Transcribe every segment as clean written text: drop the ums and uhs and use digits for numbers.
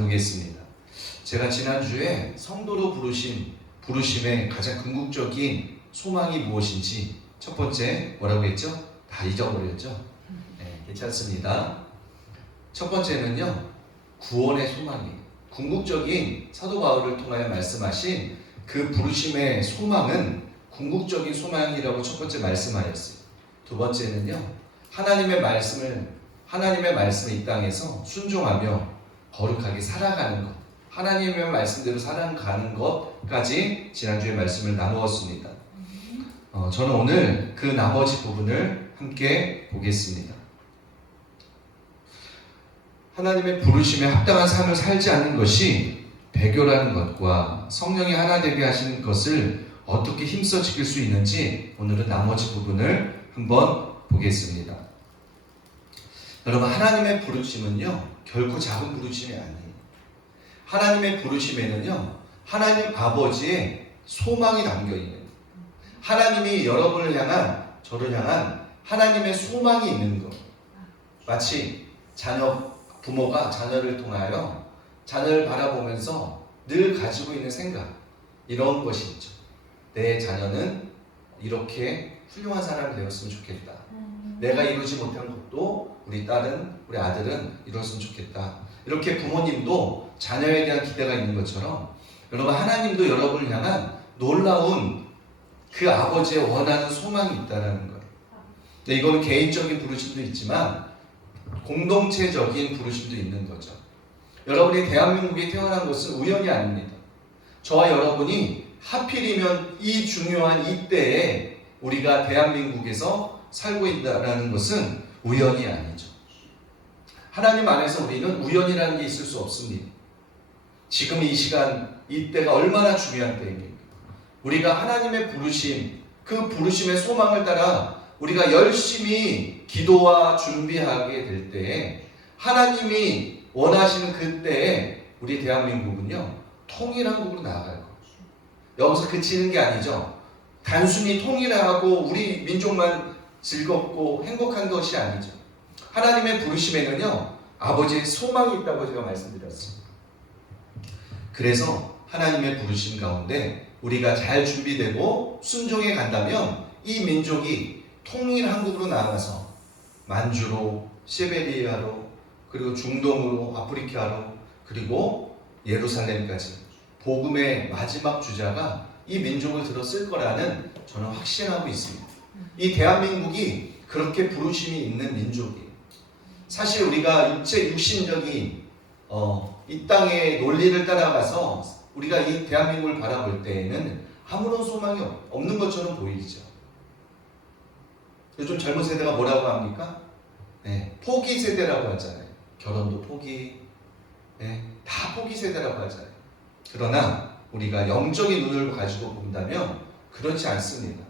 나누겠습니다. 제가 지난주에 성도로 부르심의 가장 궁극적인 소망이 무엇인지 첫 번째 뭐라고 했죠? 다 잊어버렸죠? 네, 괜찮습니다. 첫 번째는요, 구원의 소망이에요. 궁극적인 사도 바울을 통하여 말씀하신 그 부르심의 소망은 궁극적인 소망이라고 첫 번째 말씀하였어요. 두 번째는요, 하나님의 말씀을 이 땅에서 순종하며 거룩하게 살아가는 것, 하나님의 말씀대로 살아가는 것까지 지난주에 말씀을 나누었습니다. 저는 오늘 그 나머지 부분을 함께 보겠습니다. 하나님의 부르심에 합당한 삶을 살지 않는 것이 배교라는 것과 성령이 하나 되게 하시는 것을 어떻게 힘써 지킬 수 있는지 오늘은 나머지 부분을 한번 보겠습니다. 여러분, 하나님의 부르심은요, 결코 작은 부르심이 아니에요. 하나님의 부르심에는요, 하나님 아버지의 소망이 담겨 있는 거예요. 하나님이 여러분을 향한, 저를 향한 하나님의 소망이 있는 거예요. 마치 부모가 자녀를 통하여 자녀를 바라보면서 늘 가지고 있는 생각, 이런 것이 있죠. 내 자녀는 이렇게 훌륭한 사람이 되었으면 좋겠다. 내가 이루지 못한 것도 우리 딸은, 우리 아들은 이뤘으면 좋겠다. 이렇게 부모님도 자녀에 대한 기대가 있는 것처럼 여러분, 하나님도 여러분을 향한 놀라운 그 아버지의 원하는 소망이 있다는 거예요. 근데 이거는 개인적인 부르심도 있지만 공동체적인 부르심도 있는 거죠. 여러분이 대한민국에 태어난 것은 우연이 아닙니다. 저와 여러분이 하필이면 이 중요한 이때에 우리가 대한민국에서 살고 있다는 것은 우연이 아니죠. 하나님 안에서 우리는 우연이라는 게 있을 수 없습니다. 지금 이 시간, 이때가 얼마나 중요한 때입니까? 우리가 하나님의 부르심, 그 부르심의 소망을 따라 우리가 열심히 기도와 준비하게 될 때에 하나님이 원하시는 그때에 우리 대한민국은요, 통일한국으로 나아갈 거예요. 여기서 그치는 게 아니죠. 단순히 통일하고 우리 민족만 즐겁고 행복한 것이 아니죠. 하나님의 부르심에는요, 아버지의 소망이 있다고 제가 말씀드렸습니다. 그래서 하나님의 부르심 가운데 우리가 잘 준비되고 순종해 간다면 이 민족이 통일한국으로 나아가서 만주로, 시베리아로, 그리고 중동으로, 아프리카로, 그리고 예루살렘까지 복음의 마지막 주자가 이 민족을 들었을 거라는 저는 확신하고 있습니다. 이 대한민국이 그렇게 부르심이 있는 민족이에요. 사실 우리가 육신적인 이 땅의 논리를 따라가서 우리가 이 대한민국을 바라볼 때에는 아무런 소망이 없는 것처럼 보이죠. 요즘 젊은 세대가 뭐라고 합니까? 네, 포기 세대라고 하잖아요. 결혼도 포기, 네, 다 포기 세대라고 하잖아요. 그러나 우리가 영적인 눈을 가지고 본다면 그렇지 않습니다.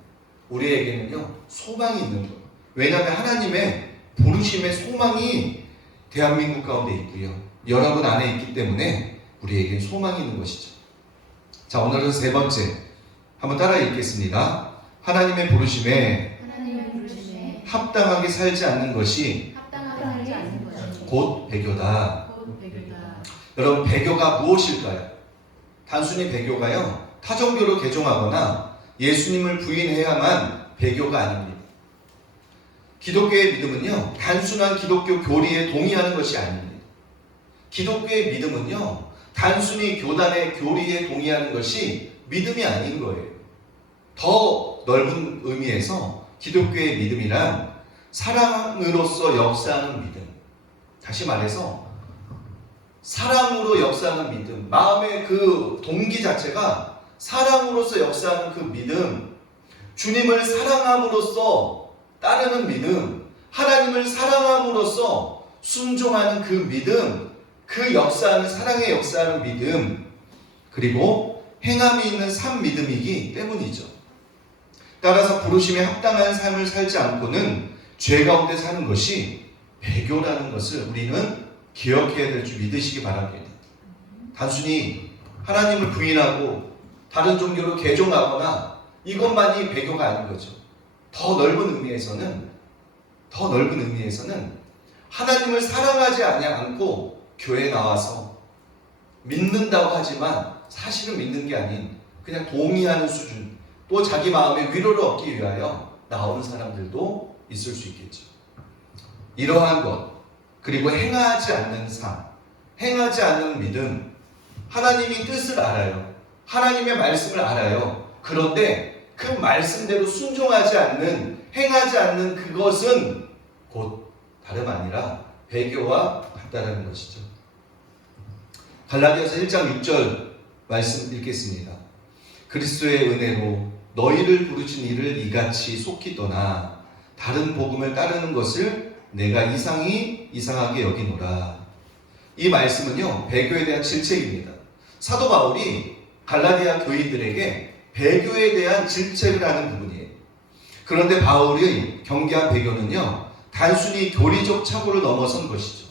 우리에게는요, 소망이 있는 거예요. 왜냐하면 하나님의 부르심의 소망이 대한민국 가운데 있고요, 여러분 안에 있기 때문에 우리에게 소망이 있는 것이죠. 자, 오늘은 세 번째 한번 따라 읽겠습니다. 하나님의 부르심에 합당하게 살지 않는 것이 곧 배교다. 여러분, 배교가 무엇일까요? 단순히 배교가요, 타종교로 개종하거나 예수님을 부인해야만 배교가 아닙니다. 기독교의 믿음은요, 단순한 기독교 교리에 동의하는 것이 아닙니다. 기독교의 믿음은요, 단순히 교단의 교리에 동의하는 것이 믿음이 아닌 거예요. 더 넓은 의미에서 기독교의 믿음이란 사랑으로서 역사하는 믿음. 다시 말해서 사랑으로 역사하는 믿음. 마음의 그 동기 자체가 사랑으로서 역사하는 그 믿음. 주님을 사랑함으로써 따르는 믿음. 하나님을 사랑함으로써 순종하는 그 믿음. 그 역사하는, 사랑의 역사하는 믿음. 그리고 행함이 있는 산 믿음이기 때문이죠. 따라서 부르심에 합당한 삶을 살지 않고는 죄 가운데 사는 것이 배교라는 것을 우리는 기억해야 될 줄 믿으시기 바랍니다. 단순히 하나님을 부인하고 다른 종교로 개종하거나 이것만이 배교가 아닌 거죠. 더 넓은 의미에서는 하나님을 사랑하지 않고 교회에 나와서 믿는다고 하지만 사실은 믿는 게 아닌 그냥 동의하는 수준, 또 자기 마음의 위로를 얻기 위하여 나오는 사람들도 있을 수 있겠죠. 이러한 것, 그리고 행하지 않는 삶, 행하지 않는 믿음, 하나님이 뜻을 알아요. 하나님의 말씀을 알아요. 그런데 그 말씀대로 순종하지 않는, 행하지 않는 그것은 곧 다름 아니라 배교와 같다라는 것이죠. 갈라디아서 1장 6절 말씀 읽겠습니다. 그리스도의 은혜로 너희를 부르신 이를 이같이 속히 떠나 다른 복음을 따르는 것을 내가 이상하게 여기노라. 이 말씀은요, 배교에 대한 질책입니다. 사도 바울이 갈라디아 교인들에게 배교에 대한 질책을 하는 부분이에요. 그런데 바울의 경계한 배교는요, 단순히 교리적 착오를 넘어선 것이죠.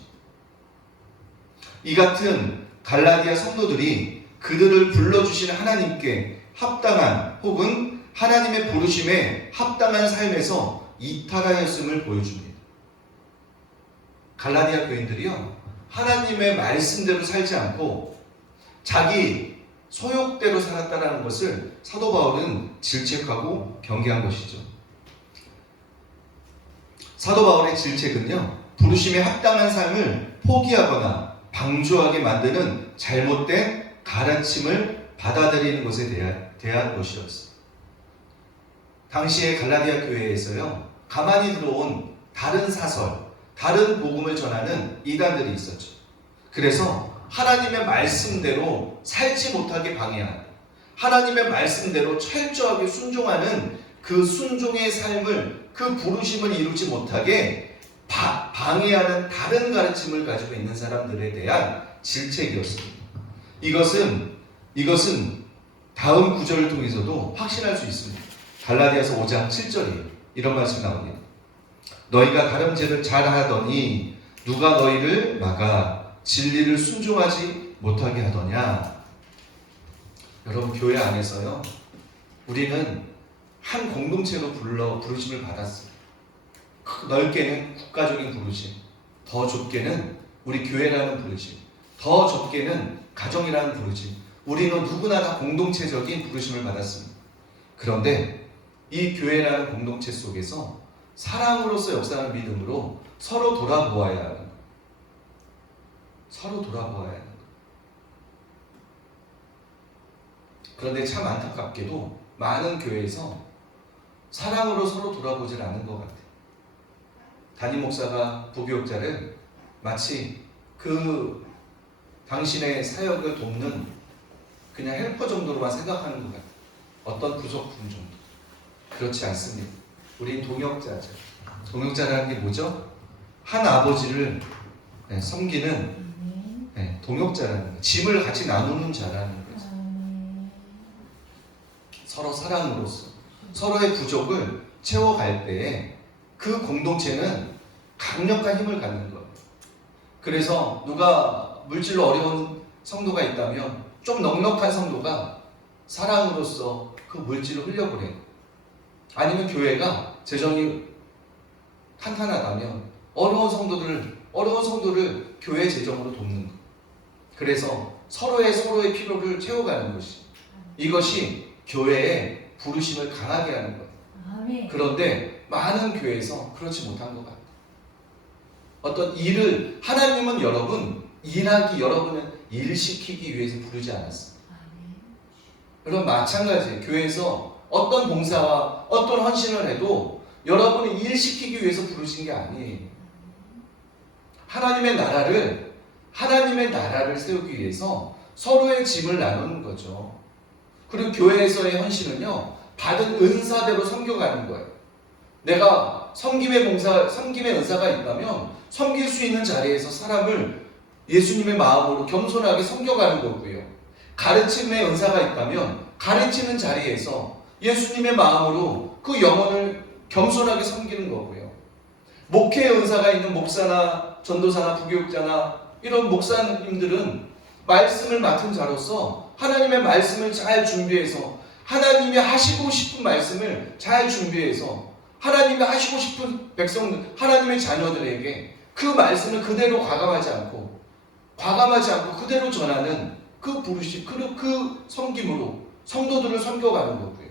이 같은 갈라디아 성도들이 그들을 불러주신 하나님께 합당한 혹은 하나님의 부르심에 합당한 삶에서 이탈하였음을 보여줍니다. 갈라디아 교인들이요, 하나님의 말씀대로 살지 않고 자기 소욕대로 살았다는 것을 사도 바울은 질책하고 경계한 것이죠. 사도 바울의 질책은요, 부르심에 합당한 삶을 포기하거나 방조하게 만드는 잘못된 가르침을 받아들이는 것에 대한 것이었어요. 당시에 갈라디아 교회에서요, 가만히 들어온 다른 사설, 다른 복음을 전하는 이단들이 있었죠. 그래서 하나님의 말씀대로 살지 못하게 방해하는, 하나님의 말씀대로 철저하게 순종하는 그 순종의 삶을, 그 부르심을 이루지 못하게 방해하는 다른 가르침을 가지고 있는 사람들에 대한 질책이었습니다. 이것은 다음 구절을 통해서도 확신할 수 있습니다. 갈라디아서 5장 7절에 이런 말씀이 나옵니다. 너희가 다름질을 잘하더니 누가 너희를 막아 진리를 순종하지 못하게 하더냐. 여러분, 교회 안에서요, 우리는 한 공동체로 부르심을 받았어요. 넓게는 국가적인 부르심, 더 좁게는 우리 교회라는 부르심, 더 좁게는 가정이라는 부르심, 우리는 누구나 다 공동체적인 부르심을 받았습니다. 그런데 이 교회라는 공동체 속에서 사랑으로서 역사하는 믿음으로 서로 돌아보아야 하는 거예요. 서로 돌아보아야 하는 거예요. 그런데 참 안타깝게도 많은 교회에서 사랑으로 서로 돌아보질 않는 것 같아요. 담임 목사가 부교육자를 마치 그 당신의 사역을 돕는 그냥 헬퍼 정도로만 생각하는 것 같아요. 어떤 부속품 정도. 그렇지 않습니다. 우린 동역자죠. 동역자라는 게 뭐죠? 한 아버지를 섬기는 동역자라는 거예요. 짐을 같이 나누는 자라는 거죠. 서로 사랑으로서 서로의 부족을 채워갈 때에 그 공동체는 강력한 힘을 갖는 거예요. 그래서 누가 물질로 어려운 성도가 있다면 좀 넉넉한 성도가 사랑으로서 그 물질을 흘려보내요. 아니면 교회가 재정이 탄탄하다면 어려운 성도를 교회 재정으로 돕는 것. 그래서 서로의 필요를 채워가는 것이, 이것이 교회의 부르심을 강하게 하는 거예요. 그런데 많은 교회에서 그렇지 못한 것 같아요. 어떤 일을, 하나님은 여러분은 일시키기 위해서 부르지 않았어요. 여러분, 마찬가지예요. 교회에서 어떤 봉사와 어떤 헌신을 해도 여러분이 일시키기 위해서 부르신 게 아니에요. 하나님의 나라를 세우기 위해서 서로의 짐을 나누는 거죠. 그리고 교회에서의 헌신은요, 받은 은사대로 섬겨가는 거예요. 내가 섬김의 은사가 있다면 섬길 수 있는 자리에서 사람을 예수님의 마음으로 겸손하게 섬겨가는 거고요. 가르침의 은사가 있다면 가르치는 자리에서 예수님의 마음으로 그 영혼을 겸손하게 섬기는 거고요. 목회의 은사가 있는 목사나 전도사나 부교육자나 이런 목사님들은 말씀을 맡은 자로서 하나님의 말씀을 잘 준비해서, 하나님이 하시고 싶은 말씀을 잘 준비해서 하나님이 하시고 싶은 백성들, 하나님의 자녀들에게 그 말씀을 그대로 과감하지 않고 과감하지 않고 그대로 전하는 그 부르심, 그 섬김으로 성도들을 섬겨가는 거고요.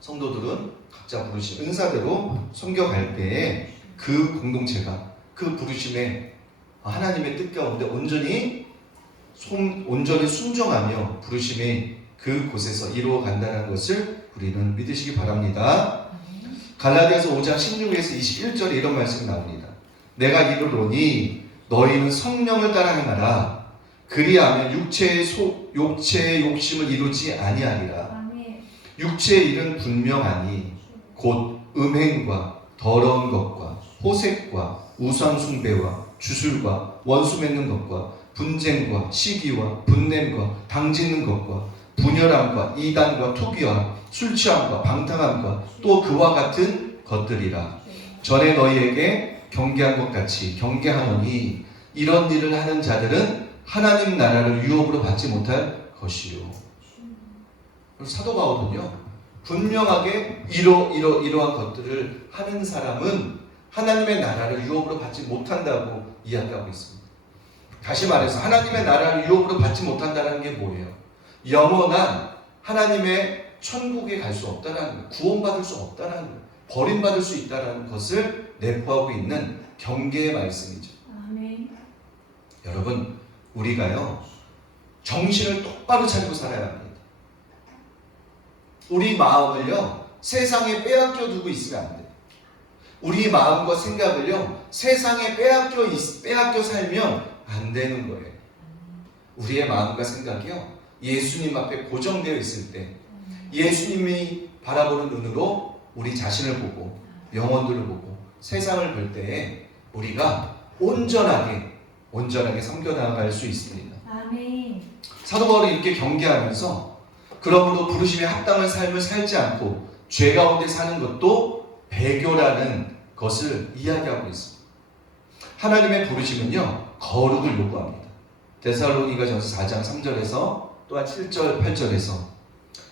성도들은 각자 부르심 은사대로 섬겨갈 때에 그 공동체가 그 부르심에 하나님의 뜻 가운데 온전히 순종하며 부르심이 그곳에서 이루어간다는 것을 우리는 믿으시기 바랍니다. 갈라디아서 5장 16에서 21절에 이런 말씀이 나옵니다. 내가 이르노니 너희는 성령을 따라 행하라. 그리하면 육체의 욕심을 이루지 아니하리라. 육체의 일은 분명하니 곧 음행과 더러운 것과 호색과 우상 숭배와 주술과 원수 맺는 것과 분쟁과 시기와 분냄과 당짓는 것과 분열함과 이단과 투기와 술 취함과 방탕함과 또 그와 같은 것들이라. 전에 너희에게 경계한 것 같이 경계하노니 이런 일을 하는 자들은 하나님 나라를 유업으로 받지 못할 것이요. 사도 바울은요, 분명하게 이러한 것들을 하는 사람은 하나님의 나라를 유업으로 받지 못한다고 이야기하고 있습니다. 다시 말해서 하나님의 나라를 유업으로 받지 못한다는 게 뭐예요? 영원한 하나님의 천국에 갈 수 없다는 거예요. 구원받을 수 없다는 거예요. 버림받을 수 있다는 것을 내포하고 있는 경계의 말씀이죠. 아멘. 여러분, 우리가요, 정신을 똑바로 차리고 살아야 합니다. 우리 마음을요, 세상에 빼앗겨 두고 있으면 안 돼요. 우리 마음과 생각을요, 세상에 빼앗겨 살면 안 되는 거예요. 우리의 마음과 생각이요, 예수님 앞에 고정되어 있을 때, 예수님이 바라보는 눈으로 우리 자신을 보고, 영혼들을 보고, 세상을 볼 때에 우리가 온전하게 섬겨나갈 수 있습니다. 아멘. 사도 바울이 이렇게 경계하면서, 그러므로 부르심에 합당한 삶을 살지 않고 죄 가운데 사는 것도 배교라는 것을 이야기하고 있습니다. 하나님의 부르심은요, 거룩을 요구합니다. 데살로니가전서 4장 3절에서 또한 7절, 8절에서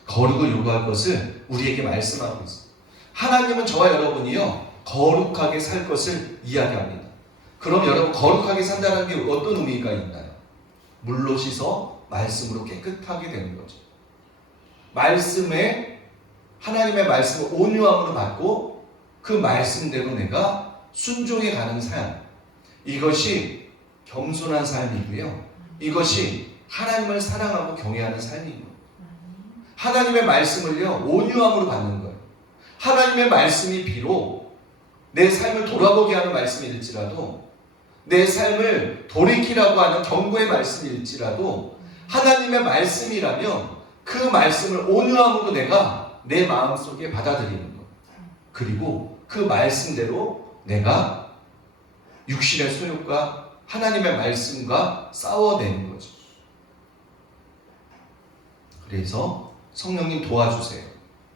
거룩을 요구할 것을 우리에게 말씀하고 있습니다. 하나님은 저와 여러분이요, 거룩하게 살 것을 이야기합니다. 그럼 여러분, 거룩하게 산다는 게 어떤 의미가 있나요? 물로 씻어 말씀으로 깨끗하게 되는 거죠. 하나님의 말씀을 온유함으로 받고 그 말씀대로 내가 순종해 가는 삶, 이것이 겸손한 삶이고요, 이것이 하나님을 사랑하고 경외하는 삶이고요, 하나님의 말씀을요, 온유함으로 받는 거예요. 하나님의 말씀이 비록 내 삶을 돌아보게 하는 말씀일지라도, 내 삶을 돌이키라고 하는 경고의 말씀일지라도, 하나님의 말씀이라면 그 말씀을 온유함으로 내가 내 마음속에 받아들이는 것, 그리고 그 말씀대로 내가 육신의 소욕과 하나님의 말씀과 싸워내는 거죠. 그래서 성령님 도와주세요.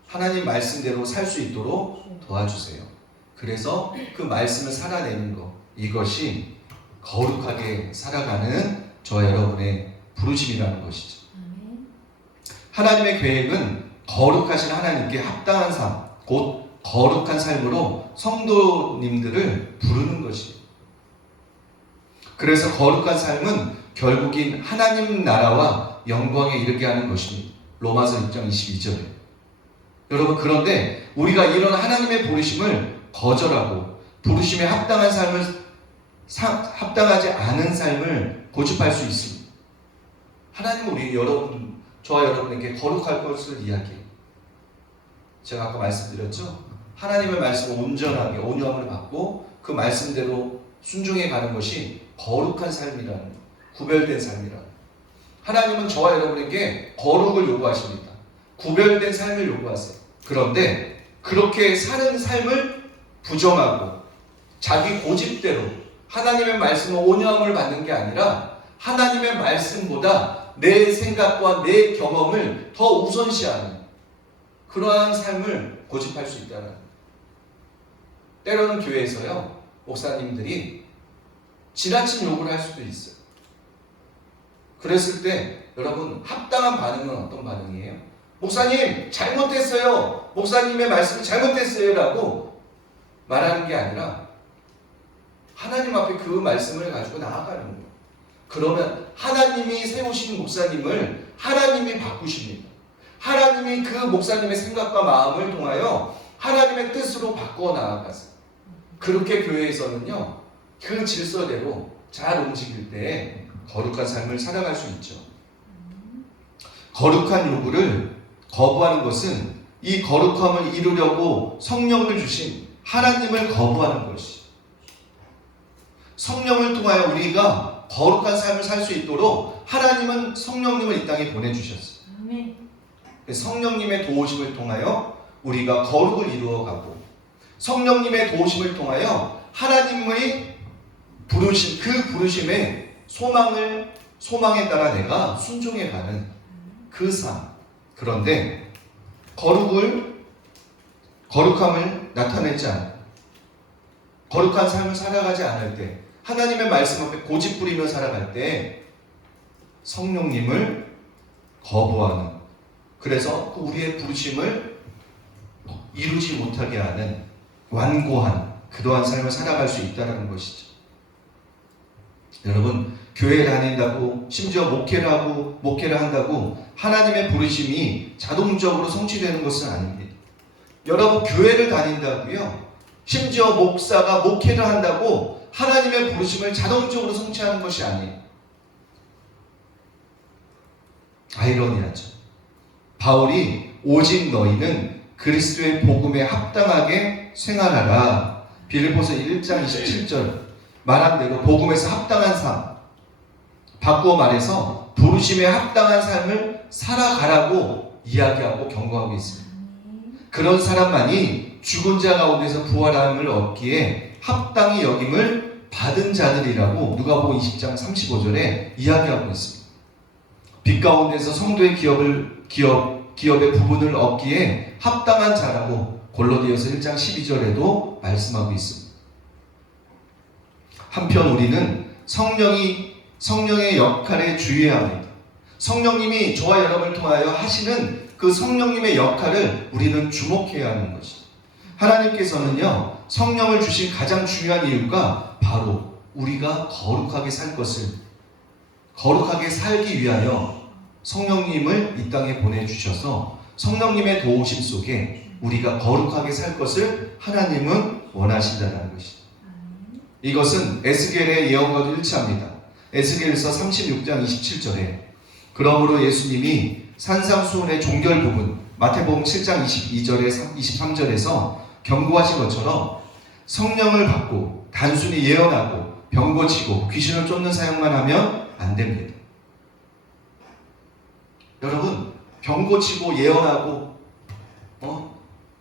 하나님 말씀대로 살 수 있도록 도와주세요. 그래서 그 말씀을 살아내는 것, 이것이 거룩하게 살아가는 저와 여러분의 부르심이라는 것이죠. 하나님의 계획은 거룩하신 하나님께 합당한 삶, 곧 거룩한 삶으로 성도님들을 부르는 것이에요. 그래서 거룩한 삶은 결국인 하나님 나라와 영광에 이르게 하는 것입니다. 로마서 6장 22절에. 여러분, 그런데 우리가 이런 하나님의 부르심을 거절하고 부르심에 합당한 삶을 합당하지 않은 삶을 고집할 수 있습니다. 하나님은 저와 여러분에게 거룩할 것을 이야기해요. 제가 아까 말씀드렸죠? 하나님의 말씀을 온전하게 온유함을 받고 그 말씀대로 순종해 가는 것이 거룩한 삶이라는, 구별된 삶이라는. 하나님은 저와 여러분에게 거룩을 요구하십니다. 구별된 삶을 요구하세요. 그런데 그렇게 사는 삶을 부정하고 자기 고집대로 하나님의 말씀을 온유함을 받는 게 아니라 하나님의 말씀보다 내 생각과 내 경험을 더 우선시하는 그러한 삶을 고집할 수 있다는. 때로는 교회에서요, 목사님들이 지나친 요구를 할 수도 있어요. 그랬을 때 여러분, 합당한 반응은 어떤 반응이에요? 목사님 잘못됐어요, 목사님의 말씀이 잘못됐어요 라고 말하는 게 아니라 하나님 앞에 그 말씀을 가지고 나아가는 거예요. 그러면 하나님이 세우신 목사님을 하나님이 바꾸십니다. 하나님이 그 목사님의 생각과 마음을 통하여 하나님의 뜻으로 바꿔 나아가세요. 그렇게 교회에서는요, 그 질서대로 잘 움직일 때 거룩한 삶을 살아갈 수 있죠. 거룩한 요구를 거부하는 것은 이 거룩함을 이루려고 성령을 주신 하나님을 거부하는 것이, 성령을 통하여 우리가 거룩한 삶을 살 수 있도록 하나님은 성령님을 이 땅에 보내주셨어요. 성령님의 도우심을 통하여 우리가 거룩을 이루어가고, 성령님의 도우심을 통하여 하나님의 부르심, 그 부르심의 소망에 따라 내가 순종해가는 그 삶. 그런데 거룩함을 나타내지 않아, 거룩한 삶을 살아가지 않을 때, 하나님의 말씀 앞에 고집부리며 살아갈 때 성령님을 거부하는, 그래서 우리의 부르심을 이루지 못하게 하는 완고한 그러한 삶을 살아갈 수 있다는 것이죠. 여러분, 교회에 다닌다고, 심지어 목회를 한다고 하나님의 부르심이 자동적으로 성취되는 것은 아닙니다. 여러분, 교회를 다닌다고요, 심지어 목사가 목회를 한다고 하나님의 부르심을 자동적으로 성취하는 것이 아니에요. 아이러니하죠. 바울이 오직 너희는 그리스도의 복음에 합당하게 생활하라, 빌립보서 1장 27절 말한 대로 복음에서 합당한 삶, 바꾸어 말해서 부르심에 합당한 삶을 살아가라고 이야기하고 경고하고 있습니다. 그런 사람만이 죽은 자 가운데서 부활함을 얻기에 합당히 여김을 받은 자들이라고 누가복음 20장 35절에 이야기하고 있습니다. 빛 가운데서 성도의 기업의 부분을 얻기에 합당한 자라고 골로새서 1장 12절에도 말씀하고 있습니다. 한편 우리는 성령의 역할에 주의해야 합니다. 성령님이 저와 여러분을 통하여 하시는 그 성령님의 역할을 우리는 주목해야 하는 것입니다. 하나님께서는요, 성령을 주신 가장 중요한 이유가 바로 우리가 거룩하게 살기 위하여 성령님을 이 땅에 보내주셔서 성령님의 도우심 속에 우리가 거룩하게 살 것을 하나님은 원하신다는 것입니다. 이것은 에스겔의 예언과도 일치합니다. 에스겔서 36장 27절에 그러므로 예수님이 산상수훈의 종결 부분 마태복음 7장 22절에 23절에서 경고하신 것처럼 성령을 받고 단순히 예언하고 병 고치고 귀신을 쫓는 사역만 하면 안 됩니다. 여러분, 병 고치고 예언하고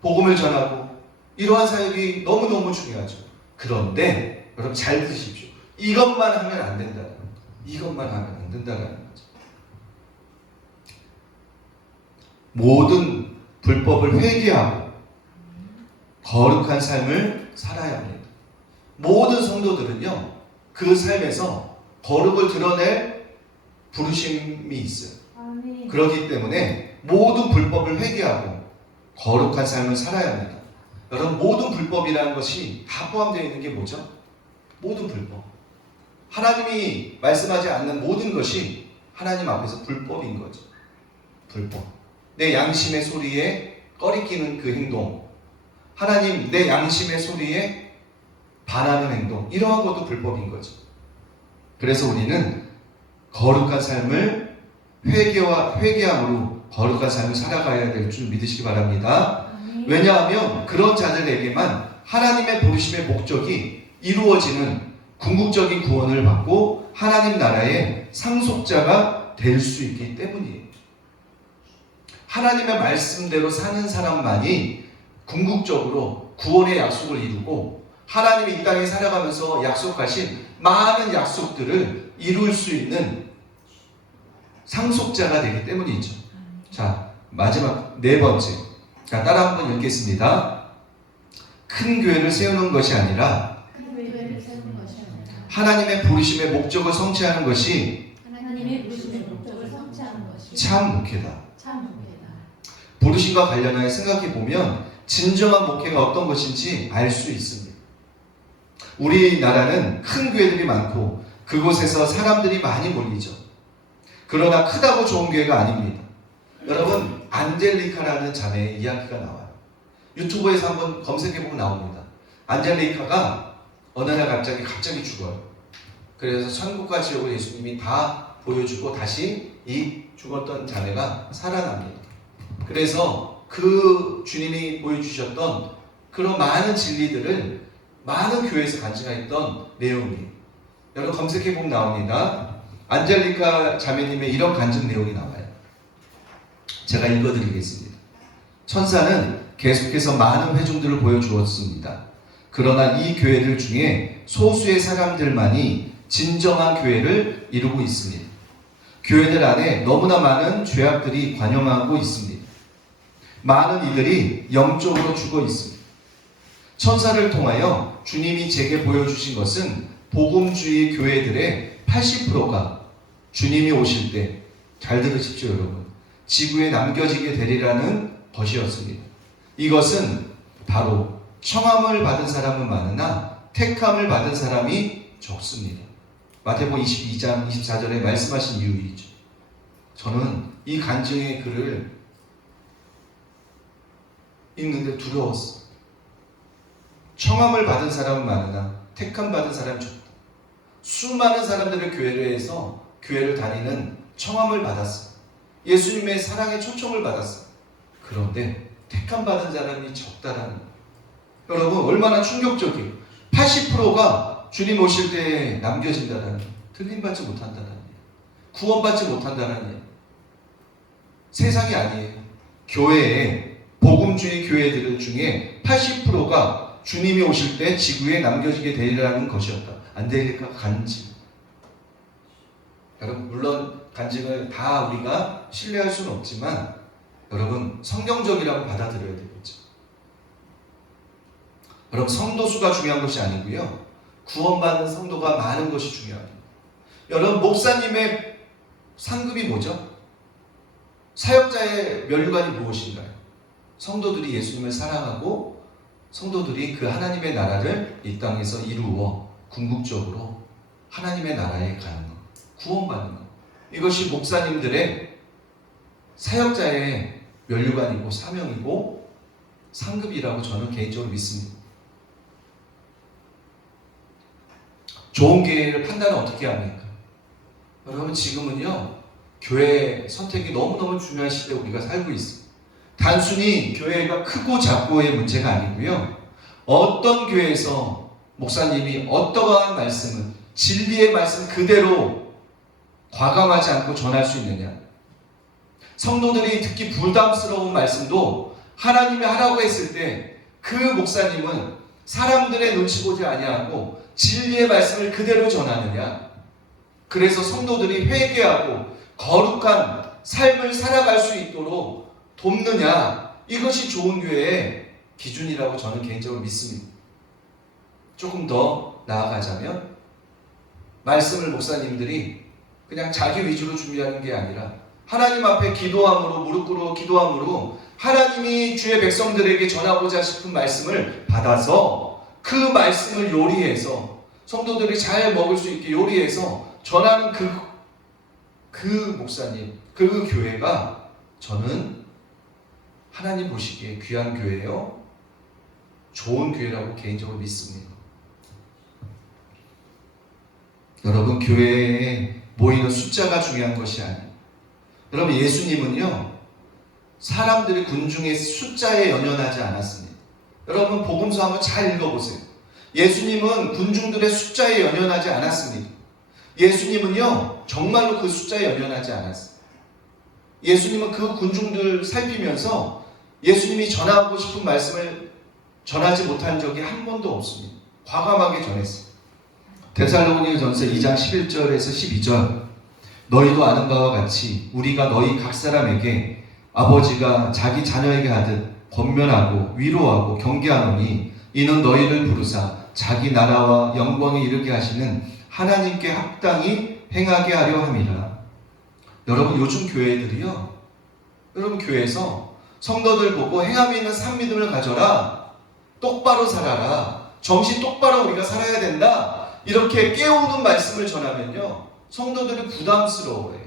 복음을 전하고 이러한 사역이 너무너무 중요하죠. 그런데 여러분 잘 들으십시오. 이것만 하면 안 된다는 거예요. 이것만 하면 안 된다는 거죠. 모든 불법을 회개하고 거룩한 삶을 살아야 합니다. 모든 성도들은요, 그 삶에서 거룩을 드러낼 부르심이 있어요. 그렇기 때문에 모든 불법을 회개하고 거룩한 삶을 살아야 합니다. 여러분, 모든 불법이라는 것이 다 포함되어 있는 게 뭐죠? 모든 불법. 하나님이 말씀하지 않는 모든 것이 하나님 앞에서 불법인 거죠. 불법. 내 양심의 소리에 꺼리끼는 그 행동, 하나님 내 양심의 소리에 반하는 행동, 이러한 것도 불법인 거죠. 그래서 우리는 거룩한 삶을 회개함으로 거룩한 삶을 살아가야 될 줄 믿으시기 바랍니다. 왜냐하면 그런 자들에게만 하나님의 부르심의 목적이 이루어지는 궁극적인 구원을 받고 하나님 나라의 상속자가 될 수 있기 때문이에요. 하나님의 말씀대로 사는 사람만이 궁극적으로 구원의 약속을 이루고 하나님이 이 땅에 살아가면서 약속하신 많은 약속들을 이룰 수 있는 상속자가 되기 때문이죠. 자, 마지막 네 번째. 자, 따라 한번 읽겠습니다. 큰 교회를 세우는 것이 아니라 하나님의 부르심의 목적을 성취하는 것이 참 목회다. 부르심과 관련하여 생각해 보면 진정한 목회가 어떤 것인지 알 수 있습니다. 우리나라는 큰 교회들이 많고 그곳에서 사람들이 많이 몰리죠. 그러나 크다고 좋은 교회가 아닙니다. 여러분, 안젤리카라는 자매의 이야기가 나와요. 유튜브에서 한번 검색해보면 나옵니다. 안젤리카가 어느 날 갑자기 죽어요. 그래서 천국과 지옥을 예수님이 다 보여주고 다시 이 죽었던 자매가 살아납니다. 그래서 그 주님이 보여주셨던 그런 많은 진리들을 많은 교회에서 간증했던 내용이에요. 여러분 검색해보면 나옵니다. 안젤리카 자매님의 이런 간증 내용이 나와요. 제가 읽어드리겠습니다. 천사는 계속해서 많은 회중들을 보여주었습니다. 그러나 이 교회들 중에 소수의 사람들만이 진정한 교회를 이루고 있습니다. 교회들 안에 너무나 많은 죄악들이 관영하고 있습니다. 많은 이들이 영적으로 죽어 있습니다. 천사를 통하여 주님이 제게 보여주신 것은 복음주의 교회들의 80%가 주님이 오실 때, 잘 들으십시오 여러분, 지구에 남겨지게 되리라는 것이었습니다. 이것은 바로 청함을 받은 사람은 많으나 택함을 받은 사람이 적습니다. 마태복음 22장 24절에 말씀하신 이유이죠. 저는 이 간증의 글을 읽는데 두려웠어. 청함을 받은 사람은 많으나 택함 받은 사람이 적다. 수많은 사람들을 교회에서 교회를 다니는 청함을 받았어. 예수님의 사랑의 초청을 받았어. 그런데 택함 받은 사람이 적다라는 거예요. 여러분 얼마나 충격적이에요. 80%가 주님 오실 때 남겨진다는, 틀림받지 못한다는, 구원받지 못한다는 세상이 아니에요. 교회에 복음주의 교회들 중에 80%가 주님이 오실 때 지구에 남겨지게 되리라는 것이었다. 안젤리카 간증. 여러분 물론 간증을 다 우리가 신뢰할 수는 없지만 여러분 성경적이라고 받아들여야 되겠죠. 여러분 성도수가 중요한 것이 아니고요, 구원받는 성도가 많은 것이 중요합니다. 여러분 목사님의 상급이 뭐죠? 사역자의 면류관이 무엇인가요? 성도들이 예수님을 사랑하고 성도들이 그 하나님의 나라를 이 땅에서 이루어 궁극적으로 하나님의 나라에 가는 것, 구원받는 것, 이것이 목사님들의 사역자의 면류관이고 사명이고 상급이라고 저는 개인적으로 믿습니다. 좋은 교회를 판단은 어떻게 합니까? 여러분 지금은요 교회 선택이 너무너무 중요한 시대에 우리가 살고 있습니다. 단순히 교회가 크고 작고의 문제가 아니고요, 어떤 교회에서 목사님이 어떠한 말씀을, 진리의 말씀 그대로 과감하지 않고 전할 수 있느냐, 성도들이 듣기 부담스러운 말씀도 하나님이 하라고 했을 때 그 목사님은 사람들의 눈치 보지 아니하고 진리의 말씀을 그대로 전하느냐, 그래서 성도들이 회개하고 거룩한 삶을 살아갈 수 있도록 돕느냐, 이것이 좋은 교회의 기준이라고 저는 개인적으로 믿습니다. 조금 더 나아가자면 말씀을 목사님들이 그냥 자기 위주로 준비하는 게 아니라 하나님 앞에 기도함으로, 무릎 꿇어 기도함으로 하나님이 주의 백성들에게 전하고자 싶은 말씀을 받아서 그 말씀을 요리해서 성도들이 잘 먹을 수 있게 요리해서 전하는 그 목사님, 그 교회가 저는 하나님 보시기에 귀한 교회요, 좋은 교회라고 개인적으로 믿습니다. 여러분 교회에 모이는 숫자가 중요한 것이 아니에요. 여러분 예수님은요 사람들이 군중의 숫자에 연연하지 않았습니다. 여러분 복음서 한번 잘 읽어보세요. 예수님은 군중들의 숫자에 연연하지 않았습니다. 예수님은요 정말로 그 숫자에 연연하지 않았어요. 예수님은 그 군중들 살피면서 예수님이 전하고 싶은 말씀을 전하지 못한 적이 한 번도 없습니다. 과감하게 전했어요. 데살로니가전서 2장 11절에서 12절, 너희도 아는 바와 같이 우리가 너희 각 사람에게 아버지가 자기 자녀에게 하듯 권면하고 위로하고 경계하노니 이는 너희를 부르사 자기 나라와 영광에 이르게 하시는 하나님께 합당히 행하게 하려 함이라. 여러분 요즘 교회들이요, 여러분 교회에서 성도들 보고 행함이 있는 산 믿음을 가져라, 똑바로 살아라, 정신 똑바로 우리가 살아야 된다. 이렇게 깨우는 말씀을 전하면요, 성도들이 부담스러워해요.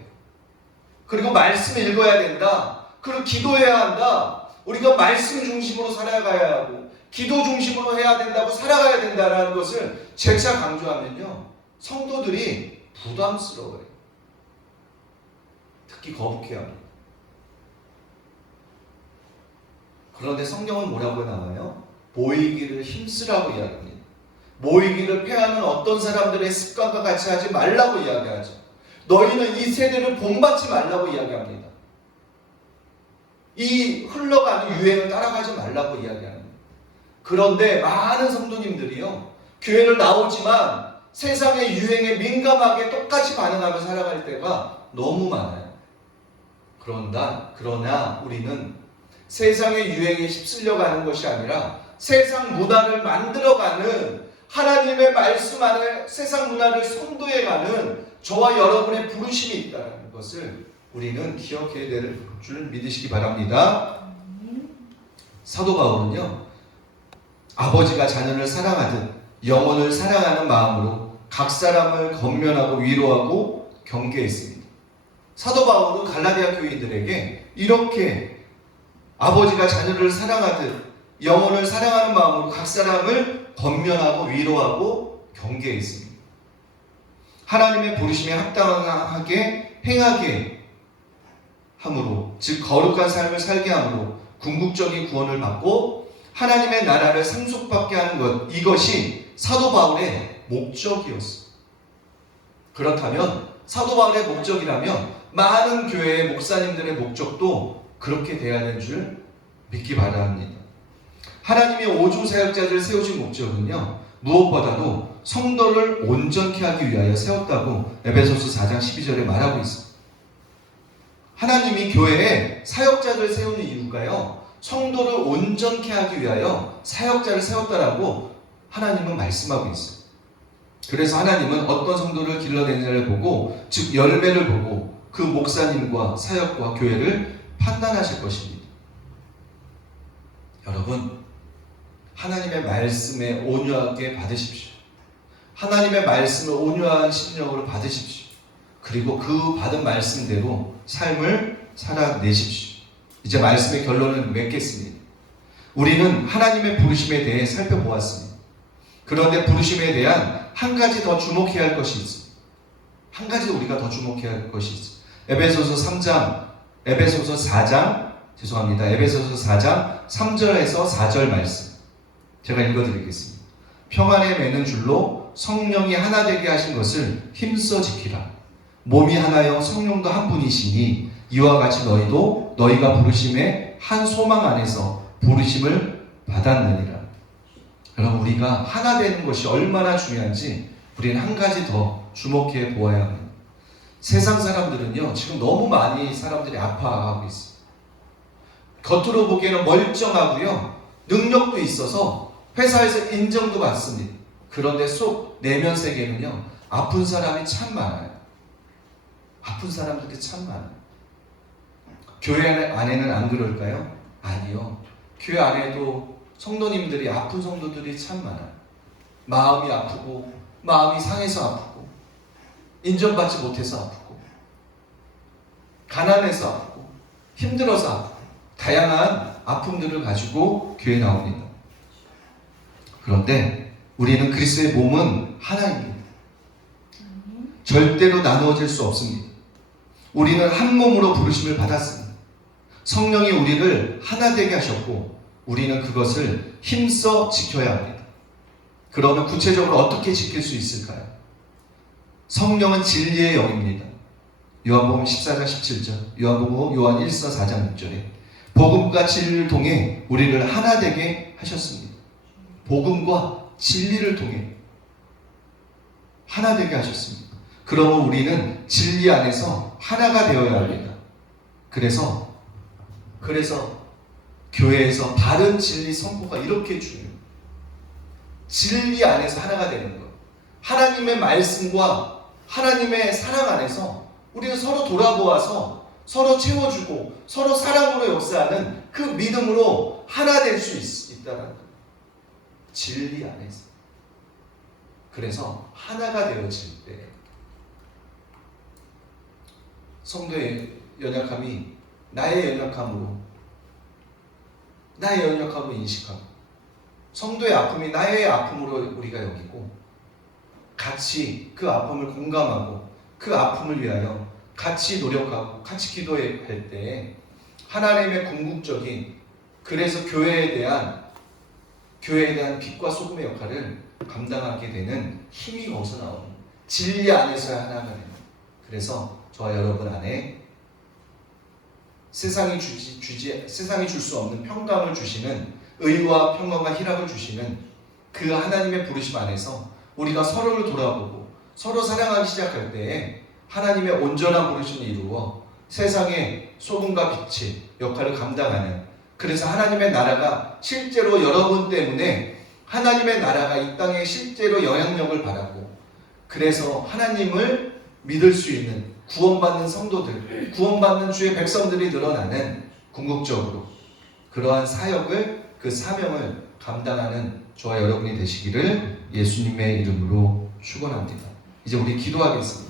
그리고 말씀 읽어야 된다. 그리고 기도해야 한다. 우리가 말씀 중심으로 살아가야 하고 기도 중심으로 해야 된다고 살아가야 된다는 것을 재차 강조하면요, 성도들이 부담스러워요. 특히 거북해합니다. 그런데 성경은 뭐라고 나와요? 모이기를 힘쓰라고 이야기합니다. 모이기를 패하는 어떤 사람들의 습관과 같이 하지 말라고 이야기하죠. 너희는 이 세대를 본받지 말라고 이야기합니다. 이 흘러가는 유행을 따라가지 말라고 이야기합니다. 그런데 많은 성도님들이요, 교회를 나오지만 세상의 유행에 민감하게 똑같이 반응하며 살아갈 때가 너무 많아요. 그러나 우리는 세상의 유행에 휩쓸려가는 것이 아니라 세상 문화를 만들어가는, 하나님의 말씀 안에 세상 문화를 선도해가는 저와 여러분의 부르심이 있다는 것을 우리는 기억해야 될 줄 믿으시기 바랍니다. 사도 바울은요, 아버지가 자녀를 사랑하듯 영혼을 사랑하는 마음으로 각 사람을 권면하고 위로하고 경계했습니다. 사도 바울은 갈라디아 교인들에게 이렇게 아버지가 자녀를 사랑하듯 영혼을 사랑하는 마음으로 각 사람을 권면하고 위로하고 경계했습니다. 하나님의 부르심에 합당하게 행하게 함으로, 즉 거룩한 삶을 살게 함으로 궁극적인 구원을 받고 하나님의 나라를 상속받게 하는 것, 이것이 사도 바울의 목적이었습니다. 그렇다면 사도 바울의 목적이라면 많은 교회의 목사님들의 목적도 그렇게 돼야 되는 줄 믿기 바랍니다. 하나님이 오중 사역자들을 세우신 목적은요, 무엇보다도 성도를 온전케 하기 위하여 세웠다고 에베소서 4장 12절에 말하고 있습니다. 하나님이 교회에 사역자들을 세우는 이유가요, 성도를 온전케 하기 위하여 사역자를 세웠다라고 하나님은 말씀하고 있어요. 그래서 하나님은 어떤 성도를 길러내느냐를 보고, 즉 열매를 보고 그 목사님과 사역과 교회를 판단하실 것입니다. 여러분, 하나님의 말씀에 온유하게 받으십시오. 하나님의 말씀을 온유한 심령으로 받으십시오. 그리고 그 받은 말씀대로 삶을 살아내십시오. 이제 말씀의 결론을 맺겠습니다. 우리는 하나님의 부르심에 대해 살펴보았습니다. 그런데 부르심에 대한 한 가지 더 주목해야 할 것이 있습니다. 한 가지 우리가 더 주목해야 할 것이 있습니다. 에베소서 4장 3절에서 4절 말씀 제가 읽어드리겠습니다. 평안에 매는 줄로 성령이 하나 되게 하신 것을 힘써 지키라. 몸이 하나여 성령도 한 분이시니 이와 같이 너희도 너희가 부르심의 한 소망 안에서 부르심을 받았느니라. 여러분, 우리가 하나 되는 것이 얼마나 중요한지 우리는 한 가지 더 주목해 보아야 합니다. 세상 사람들은요, 지금 너무 많이 사람들이 아파하고 있어요. 겉으로 보기에는 멀쩡하고요, 능력도 있어서 회사에서 인정도 받습니다. 그런데 속 내면 세계는요, 아픈 사람이 참 많아요. 아픈 사람들이 참 많아요. 교회 안에는 안 그럴까요? 아니요. 교회 안에도 성도님들이, 아픈 성도들이 참 많아요. 마음이 아프고, 마음이 상해서 아프고, 인정받지 못해서 아프고, 가난해서 아프고, 힘들어서 아프고, 다양한 아픔들을 가지고 교회에 나옵니다. 그런데 우리는 그리스도의 몸은 하나입니다. 절대로 나누어질 수 없습니다. 우리는 한 몸으로 부르심을 받았습니다. 성령이 우리를 하나 되게 하셨고 우리는 그것을 힘써 지켜야 합니다. 그러면 구체적으로 어떻게 지킬 수 있을까요? 성령은 진리의 영입니다. 요한복음 14장 17절, 요한 1서 4장 6절에 복음과 진리를 통해 우리를 하나 되게 하셨습니다. 복음과 진리를 통해 하나 되게 하셨습니다. 그러면 우리는 진리 안에서 하나가 되어야 합니다. 그래서 교회에서 바른 진리 선포가 이렇게 중요해요. 진리 안에서 하나가 되는 것. 하나님의 말씀과 하나님의 사랑 안에서 우리는 서로 돌아보아서 서로 채워주고 서로 사랑으로 역사하는 그 믿음으로 하나 될 수 있다는 것. 진리 안에서. 그래서 하나가 되어질 때 성도의 연약함이 나의 연약함으로 인식하고 성도의 아픔이 나의 아픔으로 우리가 여기고 같이 그 아픔을 공감하고 그 아픔을 위하여 같이 노력하고 같이 기도할 때 하나님의 궁극적인 그래서 교회에 대한 빛과 소금의 역할을 감당하게 되는 힘이 거기서 나오는 진리 안에서야 하나가 되는 그래서 저와 여러분 안에 세상이 줄 수 없는 평강을 주시는 의와 평강과 희락을 주시는 그 하나님의 부르심 안에서 우리가 서로를 돌아보고 서로 사랑하기 시작할 때에 하나님의 온전한 부르심을 이루어 세상의 소금과 빛의 역할을 감당하는 그래서 하나님의 나라가 실제로 여러분 때문에 하나님의 나라가 이 땅에 실제로 영향력을 발하고 그래서 하나님을 믿을 수 있는 구원받는 성도들, 구원받는 주의 백성들이 늘어나는 궁극적으로 그러한 사역을 그 사명을 감당하는 저와 여러분이 되시기를 예수님의 이름으로 축원합니다. 이제 우리 기도하겠습니다.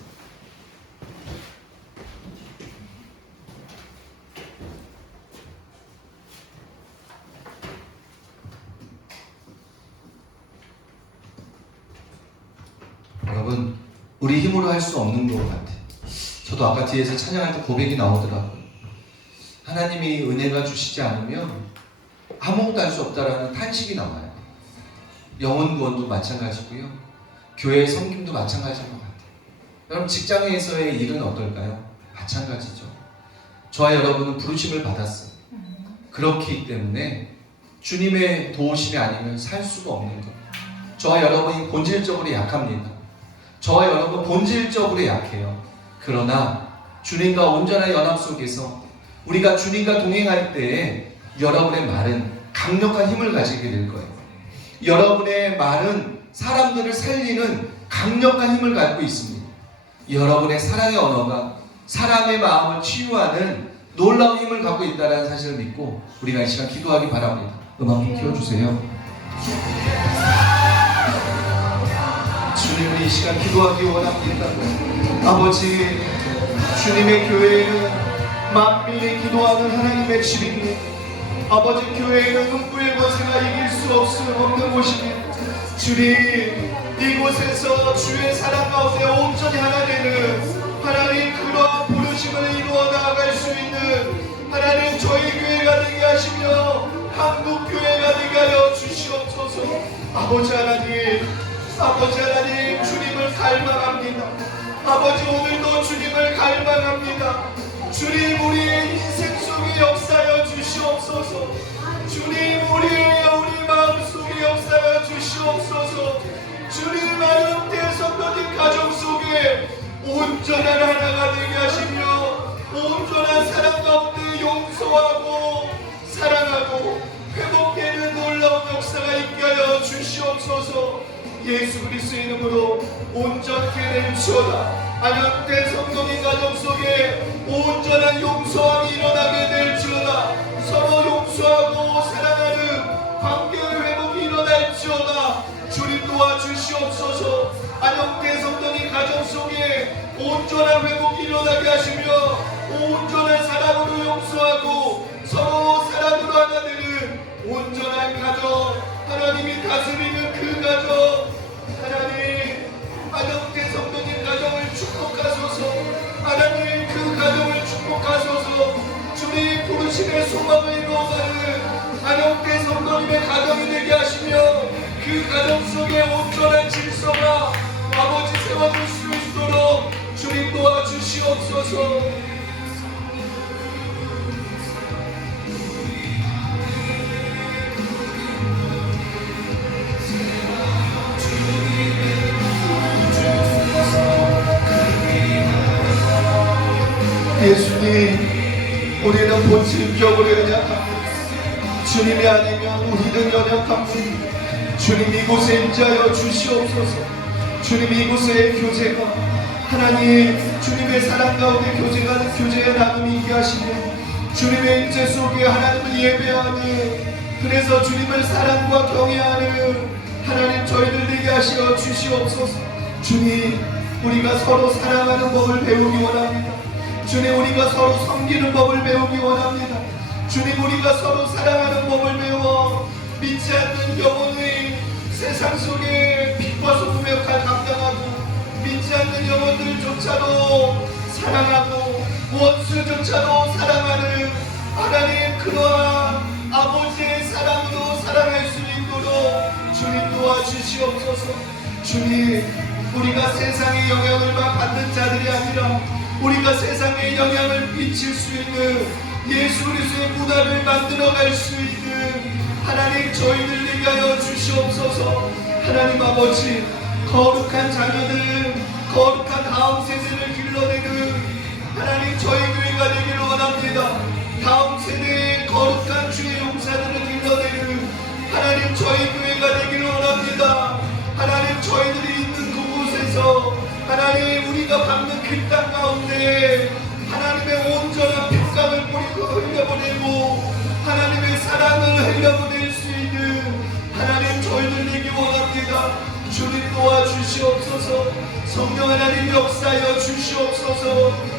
여러분, 우리 힘으로 할 수 없는 것 같아요. 저도 아까 뒤에서 찬양할 때 고백이 나오더라고요. 하나님이 은혜가 주시지 않으면 아무것도 할 수 없다라는 탄식이 나와요. 영혼 구원도 마찬가지고요. 교회 섬김도 마찬가지인 것 같아요. 여러분 직장에서의 일은 어떨까요? 마찬가지죠. 저와 여러분은 부르심을 받았어요. 그렇기 때문에 주님의 도우심이 아니면 살 수가 없는 것. 저와 여러분이 본질적으로 약합니다. 저와 여러분 본질적으로 약해요. 그러나 주님과 온전한 연합 속에서 우리가 주님과 동행할 때에 여러분의 말은 강력한 힘을 가지게 될 거예요. 여러분의 말은 사람들을 살리는 강력한 힘을 갖고 있습니다. 여러분의 사랑의 언어가 사람의 마음을 치유하는 놀라운 힘을 갖고 있다는 사실을 믿고 우리가 이 시간 기도하기 바랍니다. 음악 좀 켜주세요. 주님을 이 시간 기도하기 원합니다. 아버지, 주님의 교회는 만민이 기도하는 하나님의 집입니다. 아버지, 교회는 눈부의 권세가 이길 수 없는 곳입니다. 주님, 이곳에서 주의 사랑 가운데 온전히 하나 되는 하나님 그러한 부르심을 이루어 나아갈 수 있는 하나님 저희 교회가 되게 하시며 한국 교회가 되게 하여 주시옵소서. 아버지 하나님 주님을 갈망합니다. 아버지, 오늘도 주님을 갈망합니다. 주님, 우리의 인생 속에 역사하여 주시옵소서. 주님, 우리 마음 속에 역사하여 주시옵소서. 주님, 하나님의 성도님 가정 속에 온전한 하나가 되게 하시며 온전한 사랑 가운데 용서하고 사랑하고 회복되는 놀라운 역사가 있게 하여 주시옵소서. 예수 그리스도의 이름으로 온전케 될지어다. 안역된 성도님 가정 속에 온전한 용서함이 일어나게 될지어다. 서로 용서하고 사랑하는 관계의 회복이 일어날지어다. 주님 도와주시옵소서. 안역된 성도님 가정 속에 온전한 회복이 일어나게 하시며 온전한 사랑으로 용서하고 서로 사랑으로 하나 되는 온전한 가정, 하나님이 다스리는 그 가정, 하나님 안역된 성도님 가정을 축복하소서. 하나님 그 가정을 축복하소서. 주님 부르심의 소망을 이루어가는 안역된 성도님의 가정이 되게 하시며 그 가정 속에 온전한 질서가 아버지 세워질 수 있도록 주님 도와주시옵소서. 예수님, 우리는 본질적으로 연약합니다. 주님이 아니면 우리는 연약합니다. 주님, 이곳에 임재하여 주시옵소서. 주님, 이곳의 교제가 하나님 주님의 사랑 가운데 교제의 나눔이 있게 하시며 주님의 임재 속에 하나님을 예배하는, 그래서 주님을 사랑과 경외하는 하나님 저희들 되게 하시어 주시옵소서. 주님, 우리가 서로 사랑하는 법을 배우기 원합니다. 주님, 우리가 서로 섬기는 법을 배우기 원합니다. 주님, 우리가 서로 사랑하는 법을 배워 믿지 않는 영혼의 세상 속에 빛과 소금의 역할 감당하고, 믿지 않는 영혼들조차도 사랑하고 원수조차도 사랑하는 하나님, 그러한 아버지의 사랑으로 살아갈 수 있도록 주님 도와주시옵소서. 주님, 우리가 세상의 영향을만 받는 자들이 아니라 우리가 세상에 영향을 미칠 수 있는 예수 그리스도의 문화를 만들어갈 수 있는 하나님 저희들 되게 하여 주시옵소서. 하나님 아버지, 거룩한 자녀들, 거룩한 다음 세대를 길러내는 하나님 저희 교회가 되기를 원합니다. 다음 세대의 거룩한 주의 용사들을 길러내는 하나님 저희 교회가 되기를 원합니다. 하나님 저희들이 있는 그곳에서 하나님 우리가 받는 그 땅 가운데 하나님의 온전한 평강을 뿌리고 흘려보내고 하나님의 사랑을 흘려보낼 수 있는 하나님 저희들 되기 원합니다. 주님 도와주시옵소서. 성령 하나님 역사하여 주시옵소서.